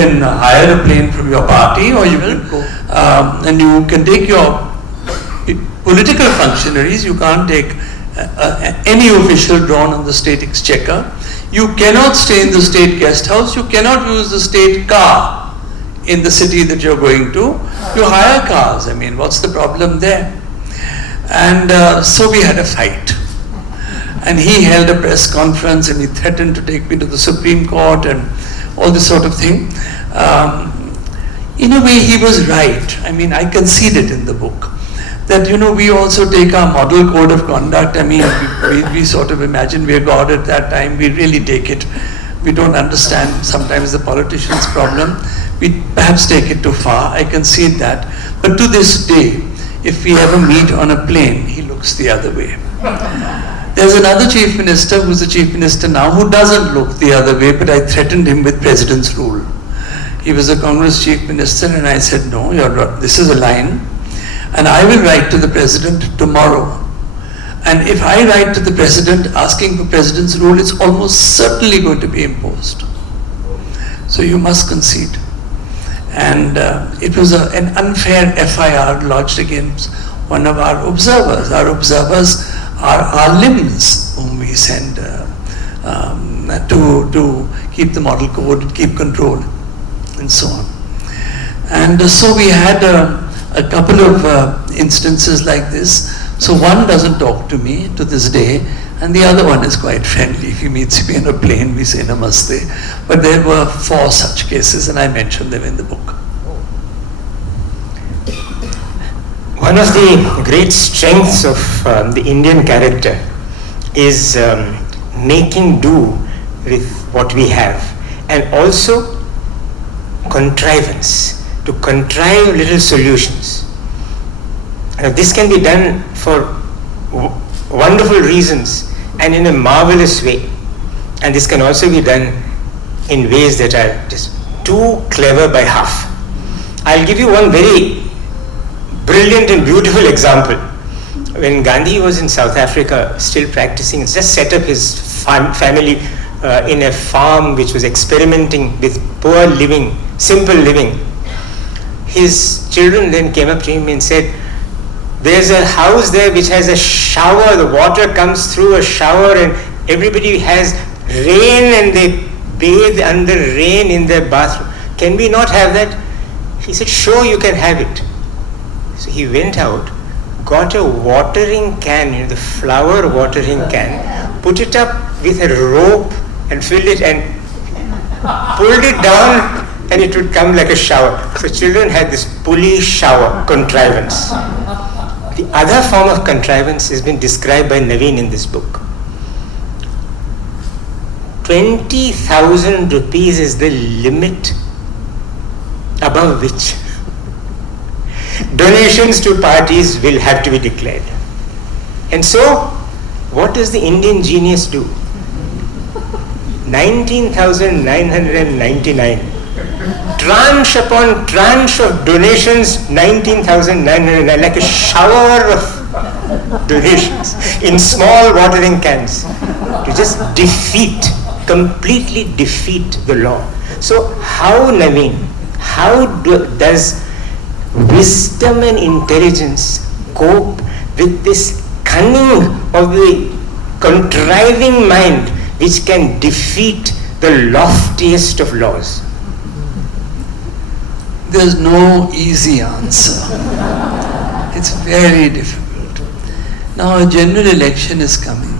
can hire a plane from your party, or you can go, and you can take your political functionaries. You can't take any official drawn on the state exchequer. You cannot stay in the state guest house. You cannot use the state car in the city that you're going to. You hire cars. I mean, what's the problem there? And so we had a fight. And he held a press conference and he threatened to take me to the Supreme Court and all this sort of thing. In a way, he was right. I mean, I conceded in the book that, we also take our model code of conduct. I mean, we sort of imagine we're God at that time. We really take it. We don't understand sometimes the politician's problem. We perhaps take it too far. I concede that. But to this day, if we ever meet on a plane, he looks the other way. There's another chief minister who's the chief minister now who doesn't look the other way, but I threatened him with president's rule. He was a Congress chief minister and I said, no, this is a line. And I will write to the president tomorrow. And if I write to the president asking for president's rule, it's almost certainly going to be imposed. So you must concede. And it was an unfair FIR lodged against one of our observers. Our observers are our limbs whom we send to keep the model code, keep control, and so on. And so we had a couple of instances like this. So one doesn't talk to me to this day, and the other one is quite friendly. If he meets me in a plane, we say namaste. But there were 4 such cases, and I mentioned them in the book. One of the great strengths of the Indian character is making do with what we have, and also contrivance, to contrive little solutions. This can be done for wonderful reasons and in a marvelous way, and this can also be done in ways that are just too clever by half. I'll give you one very brilliant and beautiful example. When Gandhi was in South Africa still practicing, just set up his family in a farm which was experimenting with poor living, simple living. His children then came up to him and said, there's a house there which has a shower, the water comes through a shower and everybody has rain and they bathe under rain in their bathroom. Can we not have that? He said, sure, you can have it. So he went out, got a watering can, the flower watering can, put it up with a rope and filled it and pulled it down and it would come like a shower. So children had this pulley shower contrivance. The other form of contrivance has been described by Naveen in this book. 20,000 rupees is the limit above which donations to parties will have to be declared. And so, what does the Indian genius do? 19,999. Tranche upon tranche of donations, 19,999, like a shower of donations in small watering cans to just completely defeat the law. So how, Naveen, does wisdom and intelligence cope with this cunning of the contriving mind which can defeat the loftiest of laws? There's no easy answer. It's very difficult. Now a general election is coming.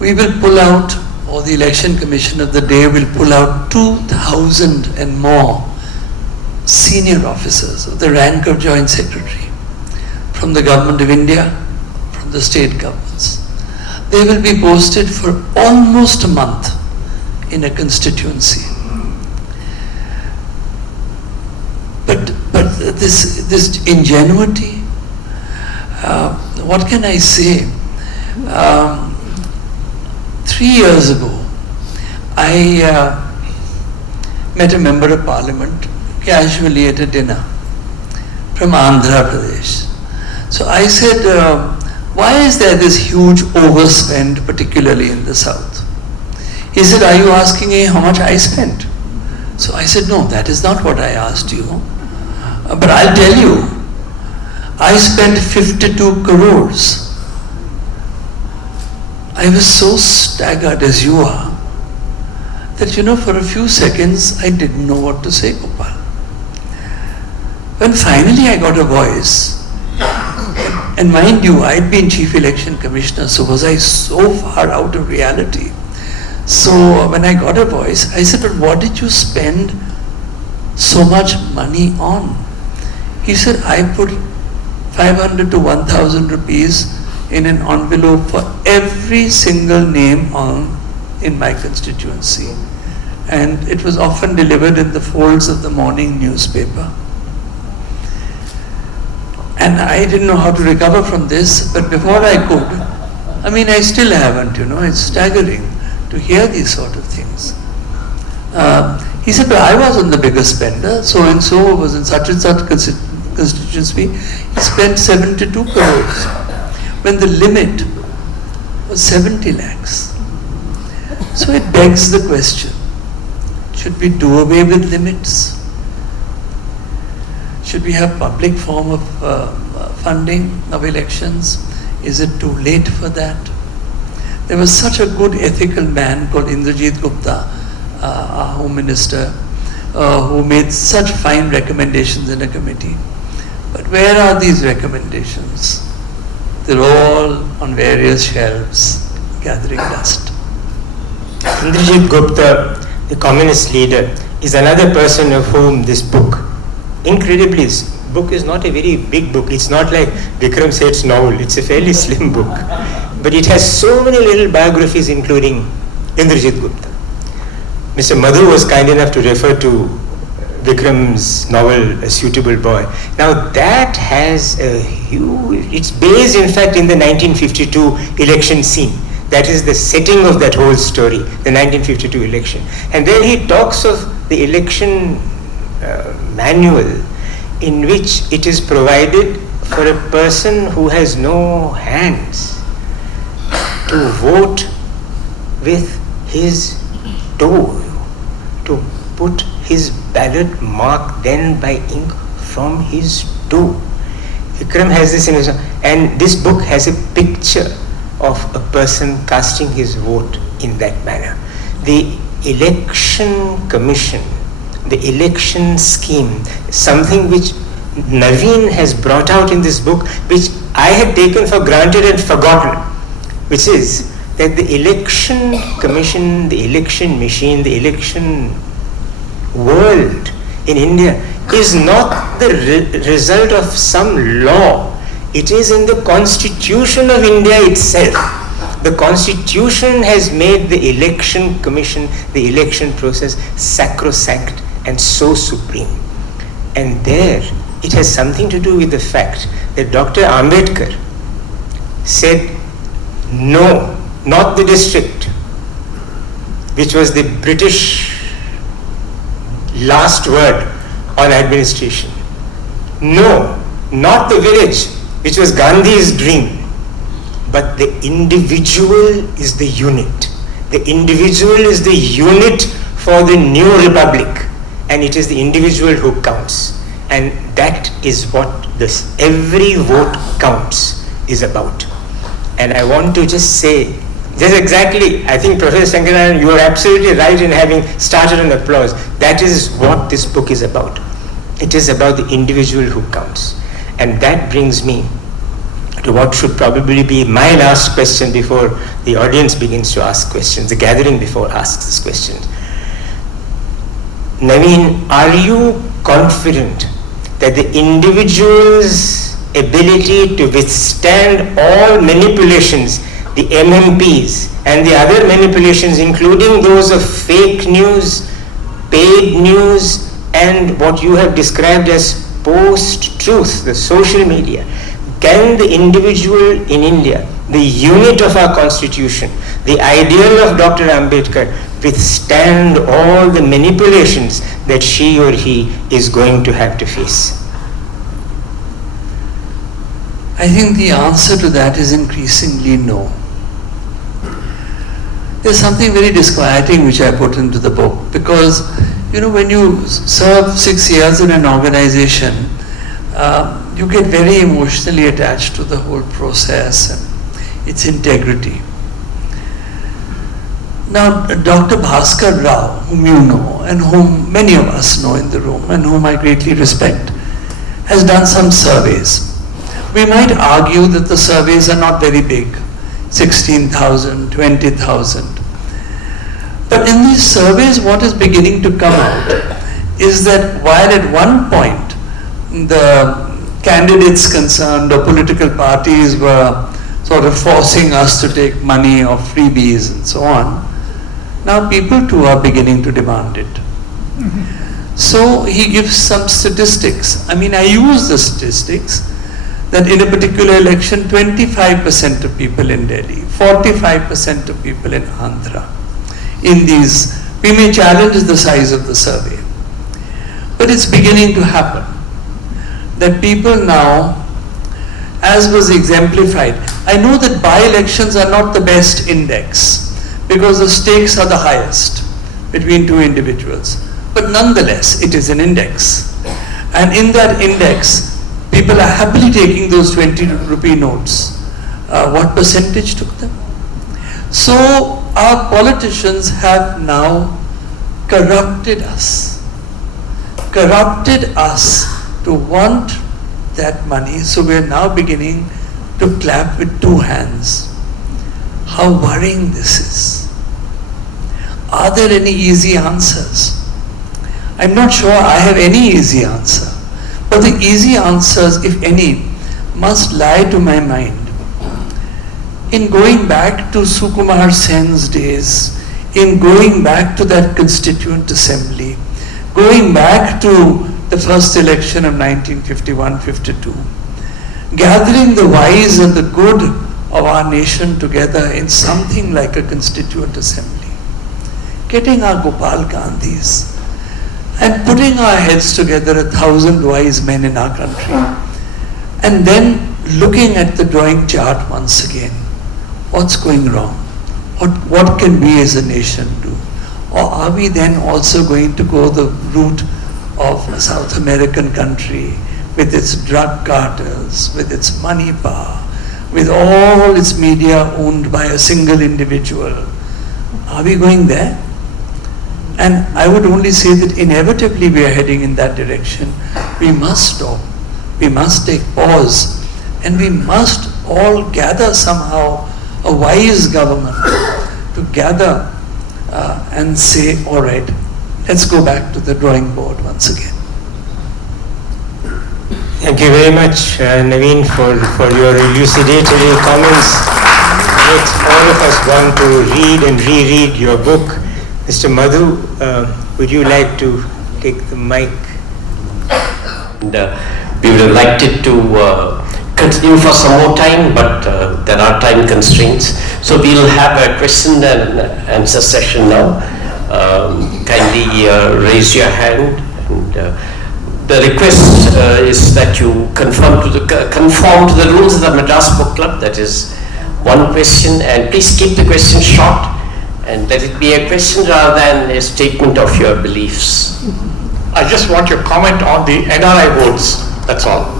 We will pull out, or the election commission of the day will pull out 2,000 and more senior officers of the rank of Joint Secretary from the Government of India, from the state governments. They will be posted for almost a month in a constituency. But this ingenuity, what can I say? 3 years ago, I met a member of parliament casually at a dinner from Andhra Pradesh. So I said, why is there this huge overspend, particularly in the south? He said, are you asking me how much I spent? So I said, no, that is not what I asked you. But I'll tell you, I spent 52 crores. I was so staggered as you are, that for a few seconds I didn't know what to say, Gopal. When finally I got a voice, and mind you, I'd been Chief Election Commissioner, so was I so far out of reality. So when I got a voice, I said, but what did you spend so much money on? He said, I put 500 to 1,000 rupees in an envelope for every single name in my constituency. And it was often delivered in the folds of the morning newspaper. And I didn't know how to recover from this, but before I could, I still haven't, it's staggering to hear these sort of things. He said, but I wasn't the biggest spender, so-and-so was in such and such constituency, he spent 72 crores, when the limit was 70 lakhs. So it begs the question, should we do away with limits? Should we have public form of funding of elections? Is it too late for that? There was such a good ethical man called Indrajit Gupta, our Home Minister, who made such fine recommendations in a committee. But where are these recommendations? They're all on various shelves, gathering dust. Indrajit Gupta, the communist leader, is another person of whom this book, incredibly, this book is not a very big book. It's not like Vikram Seth's novel. It's a fairly slim book. But it has so many little biographies, including Indrajit Gupta. Mr. Madhu was kind enough to refer to Vikram's novel, A Suitable Boy. Now that has a huge, it's based in fact in the 1952 election scene. That is the setting of that whole story, the 1952 election. And then he talks of the election manual in which it is provided for a person who has no hands to vote with his toe, to put his ballot mark then by ink from his toe. Vikram has this in his, and this book has a picture of a person casting his vote in that manner. The election commission, the election scheme, something which Naveen has brought out in this book, which I had taken for granted and forgotten, which is that the election commission, the election machine, the election world in India is not the result of some law. It is in the Constitution of India itself. The Constitution has made the election commission, the election process sacrosanct and so supreme. And there it has something to do with the fact that Dr. Ambedkar said no, not the district, which was the British last word on administration. No, not the village, which was Gandhi's dream, but the individual is the unit. The individual is the unit for the new republic, and it is the individual who counts. And that is what this every vote counts is about. And I want to just say, just exactly, I think Professor Shankaran, you are absolutely right in having started an applause. That is what this book is about. It is about the individual who counts. And that brings me to what should probably be my last question before the audience begins to ask questions, the gathering before asks this question. Naveen, are you confident that the individual's ability to withstand all manipulations, the MMPs and the other manipulations, including those of fake news, paid news, and what you have described as post-truth, the social media, can the individual in India, the unit of our constitution, the ideal of Dr. Ambedkar, withstand all the manipulations that she or he is going to have to face? I think the answer to that is increasingly no. There's something very disquieting which I put into the book, because when you serve 6 years in an organization, you get very emotionally attached to the whole process and its integrity. Now, Dr. Bhaskar Rao, whom you know and whom many of us know in the room and whom I greatly respect, has done some surveys. We might argue that the surveys are not very big, 16,000, 20,000. But in these surveys, what is beginning to come out is that while at one point the candidates concerned or political parties were sort of forcing us to take money or freebies and so on, now people too are beginning to demand it. So he gives some statistics. I use the statistics that in a particular election, 25% of people in Delhi, 45% of people in Andhra, in these, we may challenge the size of the survey, but it's beginning to happen that people now, as was exemplified, I know that by-elections are not the best index because the stakes are the highest between two individuals, but nonetheless it is an index, and in that index people are happily taking those 20 rupee notes. What percentage took them? So our politicians have now corrupted us to want that money. So we are now beginning to clap with two hands. How worrying this is. Are there any easy answers? I'm not sure I have any easy answer. But the easy answers, if any, must lie to my mind in going back to Sukumar Sen's days, in going back to that Constituent Assembly, going back to the first election of 1951-52, gathering the wise and the good of our nation together in something like a Constituent Assembly, getting our Gopal Gandhis, and putting our heads together, 1,000 wise men in our country, and then looking at the drawing chart once again. What's going wrong? What can we as a nation do? Or are we then also going to go the route of a South American country with its drug cartels, with its money power, with all its media owned by a single individual? Are we going there? And I would only say that inevitably we are heading in that direction. We must stop. We must take pause. And we must all gather somehow, a wise government, to gather and say, all right, let's go back to the drawing board once again. Thank you very much, Naveen, for your elucidatory comments. Makes all of us want to read and reread your book. Mr. Madhu, would you like to take the mic? And, we would have liked it to continue for some more time, but there are time constraints. So we'll have a question and answer session now. Kindly raise your hand. And the request is that you conform to the rules of the Madras Book Club. That is one question, and please keep the question short. And let it be a question rather than a statement of your beliefs. I just want your comment on the NRI votes, that's all.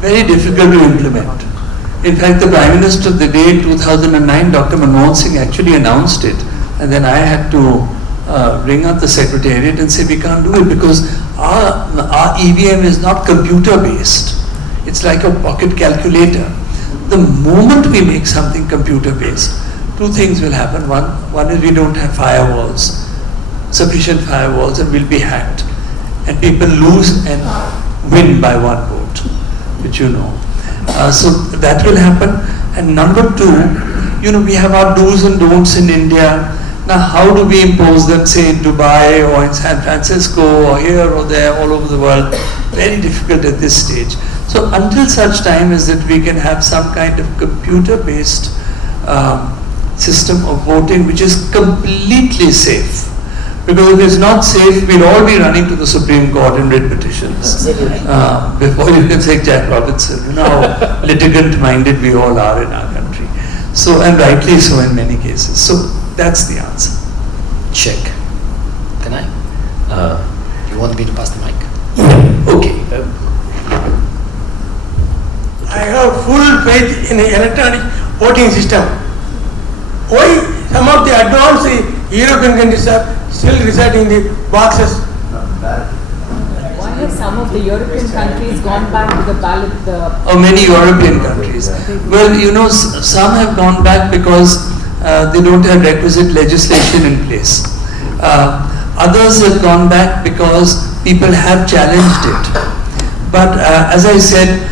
Very difficult to implement. In fact, the Prime Minister of the day in 2009, Dr. Manmohan Singh, actually announced it. And then I had to ring up the Secretariat and say we can't do it because our EVM is not computer based. It's like a pocket calculator. The moment we make something computer based, two things will happen. One is we don't have firewalls, sufficient firewalls, and we'll be hacked. And people lose and win by one vote, which you know. So that will happen. And number two, we have our do's and don'ts in India. Now how do we impose them, say in Dubai or in San Francisco or here or there, all over the world? Very difficult at this stage. So until such time as that we can have some kind of computer-based system of voting which is completely safe. Because if it's not safe, we'll all be running to the Supreme Court in writ petitions. Before you can say Jack Robinson, you know how litigant-minded we all are in our country. So, and rightly so in many cases. So that's the answer. Check. Can I? You want me to pass the mic? Okay. I have full faith in the electronic voting system. Why some of the advanced European countries are still residing in the boxes? Why have some of the European countries gone back to the ballot? Or many European countries. Well, you know, some have gone back because they don't have requisite legislation in place. Others have gone back because people have challenged it. But as I said,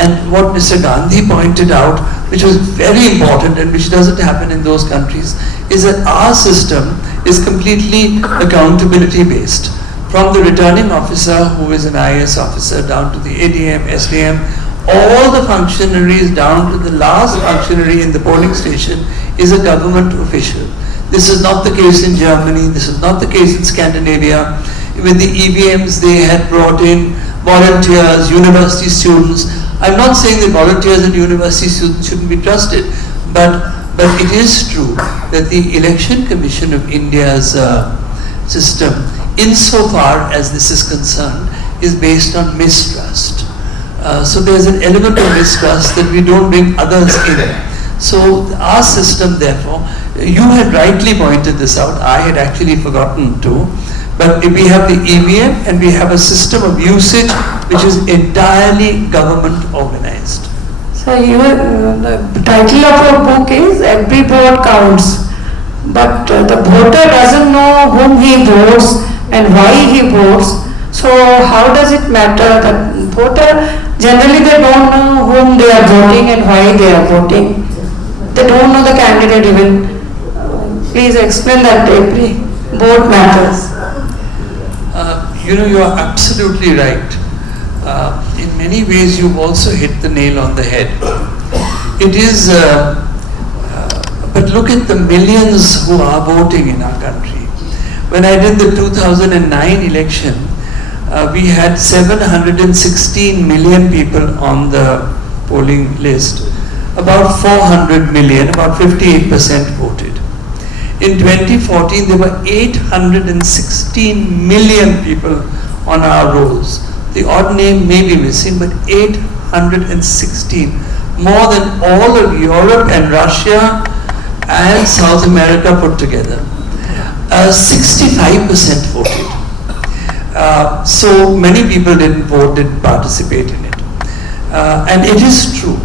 and what Mr. Gandhi pointed out, which was very important and which doesn't happen in those countries, is that our system is completely accountability based. From the returning officer, who is an IAS officer, down to the ADM, SDM, all the functionaries down to the last functionary in the polling station is a government official. This is not the case in Germany, this is not the case in Scandinavia. With the EVMs, they had brought in volunteers, university students. I'm not saying that volunteers and university students shouldn't be trusted, but it is true that the Election Commission of India's system, insofar as this is concerned, is based on mistrust. So there's an element of mistrust that we don't bring others in. So our system, therefore, you had rightly pointed this out, I had actually forgotten to, but we have the EVM and we have a system of usage which is entirely government organized. So the title of your book is Every Vote Counts, but the voter doesn't know whom he votes and why he votes. So how does it matter? The voter, generally they don't know whom they are voting and why they are voting. They don't know the candidate even. Please explain that every vote matters. You know, you are absolutely right. In many ways, you've also hit the nail on the head. It is, but look at the millions who are voting in our country. When I did the 2009 election, we had 716 million people on the polling list. About 400 million, about 58% voted. In 2014, there were 816 million people on our rolls. The odd name may be missing, but 816. More than all of Europe and Russia and South America put together. 65% voted. So many people didn't vote, didn't participate in it. And it is true